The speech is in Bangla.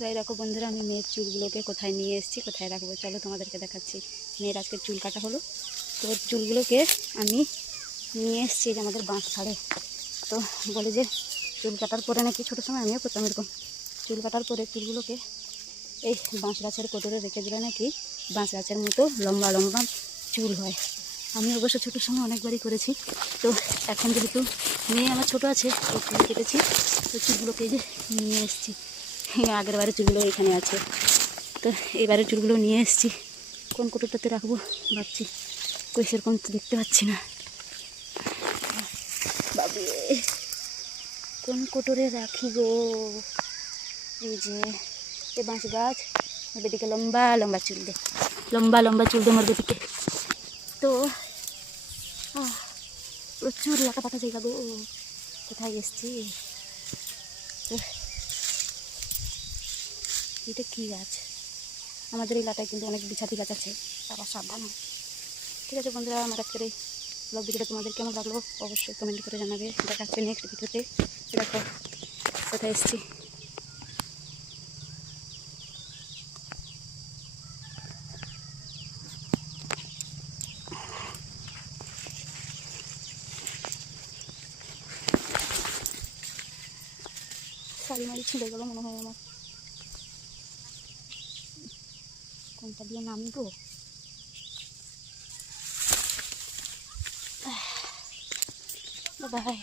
তো এই দেখো বন্ধুরা, আমি মেয়ের চুলগুলোকে কোথায় নিয়ে এসেছি, কোথায় রাখবো চলো তোমাদেরকে দেখাচ্ছি। মেয়ের আজকে চুল কাটা হলো, তো চুলগুলোকে আমি নিয়ে এসেছি যে আমাদের বাঁশ ছাড়ে। তো বলে যে চুল কাটার পরে নাকি, ছোটো সময় আমিও করতাম এরকম, চুল কাটার পরে চুলগুলোকে এই বাঁশ গাছের কোটরে রেখে দিলে নাকি বাঁশ গাছের মতো লম্বা লম্বা চুল হয়। আমি অবশ্য ছোটোর সময় অনেকবারই করেছি। তো এখন যেহেতু মেয়ে আমার ছোটো আছে, এই চুল কেটেছি, তো চুলগুলোকে এই যে নিয়ে এসেছি। আগের বারে চুলগুলো এখানে আছে, তো এবারে চুলগুলো নিয়ে এসেছি। কোন কোটোটাতে রাখবো ভাবছি, কই সেরকম তো দেখতে পাচ্ছি না। বাবু কোন কোটরে রাখি গো? এই যে এই বাঁশ গাছ, ওর দিকে লম্বা লম্বা চুল দে, লম্বা লম্বা চুল দে মোর দিকে। তো প্রচুর লাকা পাতা জায়গা গো, কোথায় এসছি? তো এটা কী গাছ? আমাদের এই এলাকায় কিন্তু অনেক বিছাতি গাছ আছে, তারা সাবধান। ঠিক আছে বন্ধুরা, আমার আজকের এই ব্লগ ভিডিওটা তোমাদের কেমন লাগলো অবশ্যই কমেন্ট করে জানাবে। দেখা হচ্ছে নেক্সট ভিডিওতে। দেখো কোথায় এসছি। শাড়ি মাড়ি ছিঁড়ে গেলো মনে হয় আমার, কোনটা দিয়ে নামবো? বাই।